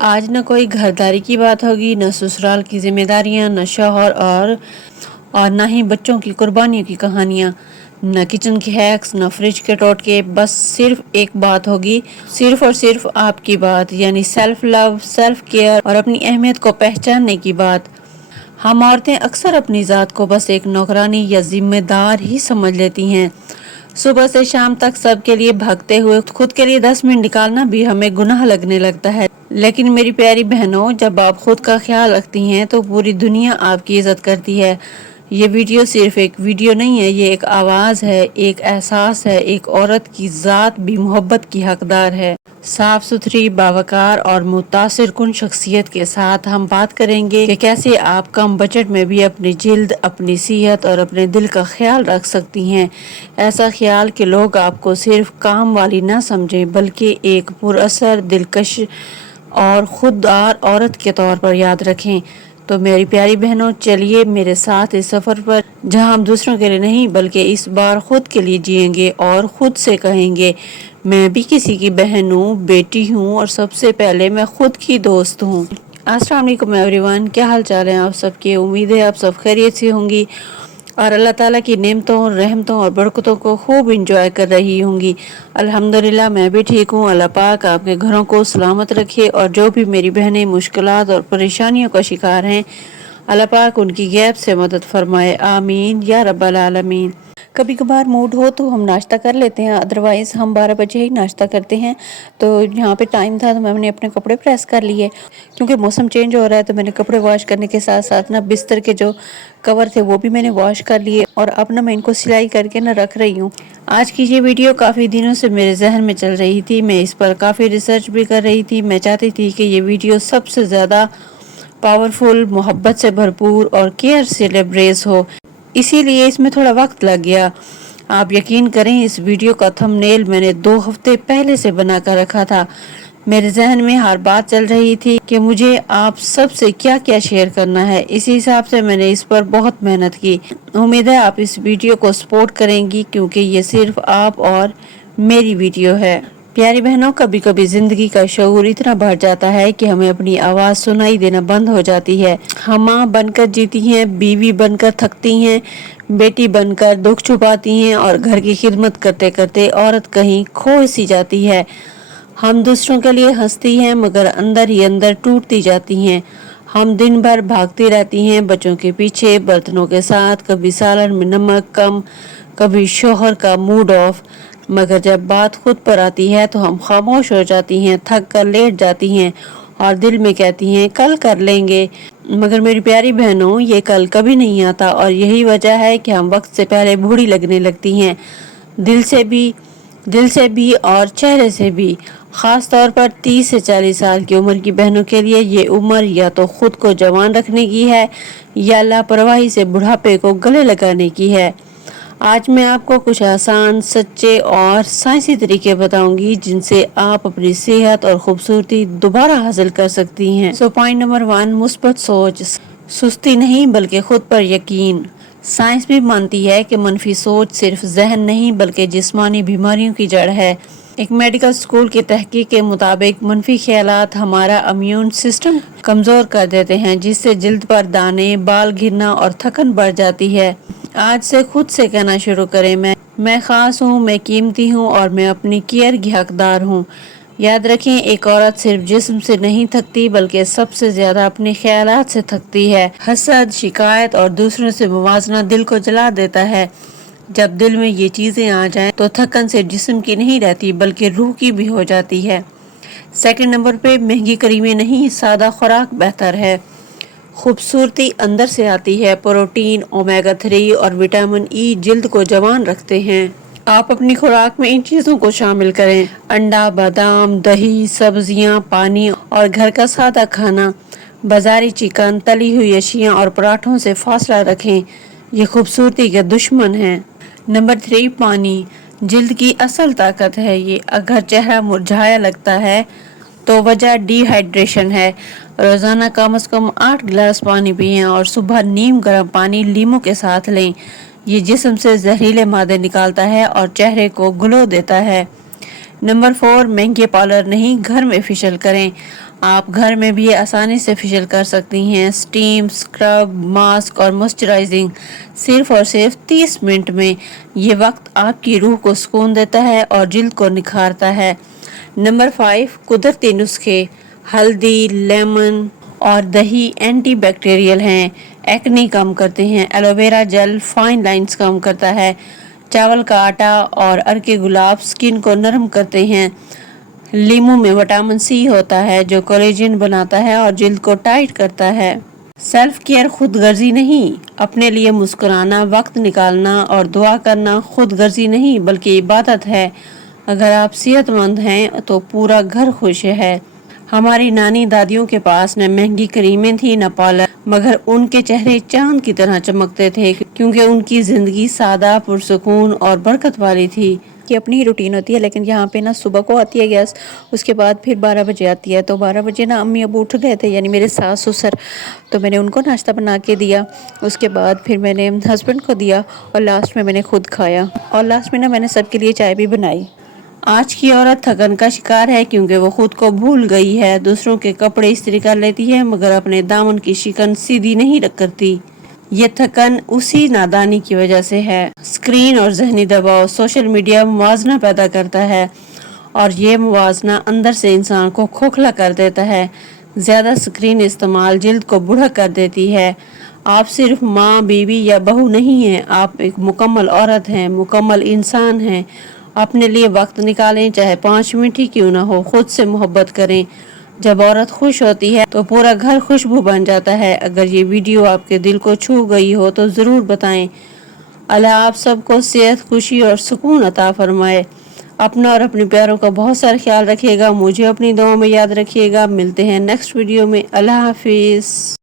آج نہ کوئی گھرداری کی بات ہوگی، نہ سسرال کی ذمہ داریاں، نہ شوہر اور نہ ہی بچوں کی قربانیوں کی کہانیاں، نہ کچن کے ہیکس، نہ فریج کے ٹوٹکے. بس صرف ایک بات ہوگی، صرف اور صرف آپ کی بات، یعنی سیلف لو، سیلف کیئر اور اپنی اہمیت کو پہچاننے کی بات. ہم عورتیں اکثر اپنی ذات کو بس ایک نوکرانی یا ذمہ دار ہی سمجھ لیتی ہیں. صبح سے شام تک سب کے لیے بھاگتے ہوئے خود کے لیے 10 منٹ نکالنا بھی ہمیں گناہ لگنے لگتا ہے. لیکن میری پیاری بہنوں، جب آپ خود کا خیال رکھتی ہیں تو پوری دنیا آپ کی عزت کرتی ہے. یہ ویڈیو صرف ایک ویڈیو نہیں ہے، یہ ایک آواز ہے، ایک احساس ہے. ایک عورت کی ذات بھی محبت کی حقدار ہے. صاف ستھری، باوقار اور متاثر کن شخصیت کے ساتھ ہم بات کریں گے کہ کیسے آپ کم بجٹ میں بھی اپنی جلد، اپنی صحت اور اپنے دل کا خیال رکھ سکتی ہیں. ایسا خیال کہ لوگ آپ کو صرف کام والی نہ سمجھیں بلکہ ایک پر اثر، دلکش اور خوددار عورت کے طور پر یاد رکھیں. تو میری پیاری بہنوں، چلیے میرے ساتھ اس سفر پر، جہاں ہم دوسروں کے لیے نہیں بلکہ اس بار خود کے لیے جئیں گے اور خود سے کہیں گے میں بھی کسی کی بہن ہوں، بیٹی ہوں اور سب سے پہلے میں خود کی دوست ہوں. السلام علیکم ایوری ون، کیا حال چال ہیں آپ سب کے؟ امید ہے آپ سب خیریت سے ہوں گی اور اللہ تعالیٰ کی نعمتوں، رحمتوں اور برکتوں کو خوب انجوائے کر رہی ہوں گی. الحمدللہ میں بھی ٹھیک ہوں. اللہ پاک آپ کے گھروں کو سلامت رکھے اور جو بھی میری بہنیں مشکلات اور پریشانیوں کا شکار ہیں، اللہ پاک ان کی غیب سے مدد فرمائے. آمین یا رب العالمین. کبھی کبھار موڈ ہو تو ہم ناشتہ کر لیتے ہیں، ادروائز ہم 12 بجے ہی ناشتہ کرتے ہیں. تو یہاں پہ ٹائم تھا تو میں نے اپنے کپڑے پریس کر لیے، کیونکہ موسم چینج ہو رہا ہے. تو میں نے کپڑے واش کرنے کے ساتھ ساتھ نا بستر کے جو کور تھے وہ بھی میں نے واش کر لیے اور اب نا میں ان کو سلائی کر کے نا رکھ رہی ہوں. آج کی یہ ویڈیو کافی دنوں سے میرے ذہن میں چل رہی تھی، میں اس پر کافی ریسرچ بھی کر رہی تھی. میں چاہتی تھی کہ یہ ویڈیو سب سے زیادہ پاورفل، محبت سے بھرپور اور کیئر سے لیبریز ہو، اسی لیے اس میں تھوڑا وقت لگ گیا. آپ یقین کریں اس ویڈیو کا تھمبنیل میں نے 2 ہفتے پہلے سے بنا کر رکھا تھا. میرے ذہن میں ہر بات چل رہی تھی کہ مجھے آپ سب سے کیا کیا شیئر کرنا ہے. اسی حساب سے میں نے اس پر بہت محنت کی. امید ہے آپ اس ویڈیو کو سپورٹ کریں گی، کیونکہ یہ صرف آپ اور میری ویڈیو ہے. پیاری بہنوں، کبھی کبھی زندگی کا شعور اتنا بڑھ جاتا ہے کہ ہمیں اپنی آواز سنائی دینا بند ہو جاتی ہے. ہم ماں بن کر جیتی ہیں، بیوی بن کر تھکتی ہیں، بیٹی بن کر دکھ چھپاتی ہیں اور گھر کی خدمت کرتے کرتے عورت کہیں کھو سی جاتی ہے. ہم دوسروں کے لیے ہنستی ہیں مگر اندر ہی اندر ٹوٹتی جاتی ہیں. ہم دن بھر بھاگتی رہتی ہیں بچوں کے پیچھے، برتنوں کے ساتھ، کبھی سالن میں نمک کم، کبھی شوہر کا موڈ آف. مگر جب بات خود پر آتی ہے تو ہم خاموش ہو جاتی ہیں، تھک کر لیٹ جاتی ہیں اور دل میں کہتی ہیں کل کر لیں گے. مگر میری پیاری بہنوں، یہ کل کبھی نہیں آتا اور یہی وجہ ہے کہ ہم وقت سے پہلے بوڑھی لگنے لگتی ہیں، دل سے بھی اور چہرے سے بھی. خاص طور پر 30 سے 40 سال کی عمر کی بہنوں کے لیے یہ عمر یا تو خود کو جوان رکھنے کی ہے یا لاپرواہی سے بڑھاپے کو گلے لگانے کی ہے. آج میں آپ کو کچھ آسان، سچے اور سائنسی طریقے بتاؤں گی جن سے آپ اپنی صحت اور خوبصورتی دوبارہ حاصل کر سکتی ہیں. پوائنٹ نمبر 1، مثبت سوچ. سستی نہیں بلکہ خود پر یقین. سائنس بھی مانتی ہے کہ منفی سوچ صرف ذہن نہیں بلکہ جسمانی بیماریوں کی جڑ ہے. ایک میڈیکل اسکول کی تحقیق کے مطابق منفی خیالات ہمارا امیون سسٹم کمزور کر دیتے ہیں، جس سے جلد پر دانے، بال گرنا اور تھکن بڑھ جاتی ہے. آج سے خود سے کہنا شروع کریں، میں خاص ہوں، میں قیمتی ہوں اور میں اپنی کیئر کی حقدار ہوں. یاد رکھیں، ایک عورت صرف جسم سے نہیں تھکتی بلکہ سب سے زیادہ اپنے خیالات سے تھکتی ہے. حسد، شکایت اور دوسروں سے موازنہ دل کو جلا دیتا ہے. جب دل میں یہ چیزیں آ جائیں تو تھکن سے جسم کی نہیں رہتی بلکہ روح کی بھی ہو جاتی ہے. سیکنڈ نمبر پہ، مہنگی کریمیں نہیں، سادہ خوراک بہتر ہے. خوبصورتی اندر سے آتی ہے. پروٹین، اومیگا 3 اور وٹامن ای جلد کو جوان رکھتے ہیں. آپ اپنی خوراک میں ان چیزوں کو شامل کریں: انڈا، بادام، دہی، سبزیاں، پانی اور گھر کا سادہ کھانا. بازاری چکن، تلی ہوئی اشیاء اور پراٹھوں سے فاصلہ رکھیں، یہ خوبصورتی کے دشمن ہیں. نمبر 3، پانی جلد کی اصل طاقت ہے. یہ اگر چہرہ مرجھایا لگتا ہے تو وجہ ڈی ہائیڈریشن ہے. روزانہ کم از کم 8 گلاس پانی پئیں اور صبح نیم گرم پانی لیموں کے ساتھ لیں. یہ جسم سے زہریلے مادے نکالتا ہے اور چہرے کو گلو دیتا ہے. نمبر 4، مہنگے پارلر نہیں، گھر میں فیشل کریں. آپ گھر میں بھی آسانی سے فیشیل کر سکتی ہیں۔ سٹیم، سکرب، ماسک اور موئسچرائزنگ صرف اور صرف 30 منٹ میں۔ یہ وقت آپ کی روح کو سکون دیتا ہے اور جلد کو نکھارتا ہے۔ نمبر 5، قدرتی نسخے۔ ہلدی، لیمن اور دہی اینٹی بیکٹیریل ہیں، ایکنی کم کرتے ہیں۔ Aloe vera gel fine lines کم کرتا ہے۔ چاول کا آٹا اور ارکے گلاب سکن کو نرم کرتے ہیں۔ لیموں میں وٹامن سی ہوتا ہے جو کولیجن بناتا ہے اور جلد کو ٹائٹ کرتا ہے۔ سیلف کیئر خود غرضی نہیں، اپنے لیے مسکرانا، وقت نکالنا اور دعا کرنا خود غرضی نہیں بلکہ عبادت ہے۔ اگر آپ صحت مند ہیں تو پورا گھر خوش ہے۔ ہماری نانی دادیوں کے پاس نہ مہنگی کریمیں تھیں نہ پارلر، مگر ان کے چہرے چاند کی طرح چمکتے تھے کیونکہ ان کی زندگی سادہ، پرسکون اور برکت والی تھی۔ کی اپنی روٹین ہوتی ہے، لیکن یہاں پہ نا صبح کو آتی ہے گیس، اس کے بعد پھر 12 بجے آتی ہے۔ تو 12 بجے نا امی ابو اٹھ گئے تھے، یعنی میرے ساس سسر، تو میں نے ان کو ناشتہ بنا کے دیا۔ اس کے بعد پھر میں نے ہسبینڈ کو دیا اور لاسٹ میں نے خود کھایا، اور لاسٹ میں نا میں نے سب کے لیے چائے بھی بنائی۔ آج کی عورت تھکن کا شکار ہے کیونکہ وہ خود کو بھول گئی ہے۔ دوسروں کے کپڑے استری کر لیتی ہے مگر اپنے دامن کی شکن سیدھی نہیں کرتی۔ یہ تھکن اسی نادانی کی وجہ سے ہے۔ اسکرین اور ذہنی دباؤ۔ سوشل میڈیا موازنہ پیدا کرتا ہے اور یہ موازنہ اندر سے انسان کو کھوکھلا کر دیتا ہے۔ زیادہ اسکرین استعمال جلد کو بوڑھا کر دیتی ہے۔ آپ صرف ماں، بیوی یا بہو نہیں ہیں، آپ ایک مکمل عورت ہیں، مکمل انسان ہیں۔ اپنے لیے وقت نکالیں، چاہے 5 منٹ ہی کیوں نہ ہو۔ خود سے محبت کریں۔ جب عورت خوش ہوتی ہے تو پورا گھر خوشبو بن جاتا ہے۔ اگر یہ ویڈیو آپ کے دل کو چھو گئی ہو تو ضرور بتائیں۔ اللہ آپ سب کو صحت، خوشی اور سکون عطا فرمائے۔ اپنا اور اپنے پیاروں کا بہت سارا خیال رکھیے گا۔ مجھے اپنی دعاؤں میں یاد رکھیے گا۔ ملتے ہیں نیکسٹ ویڈیو میں۔ اللہ حافظ۔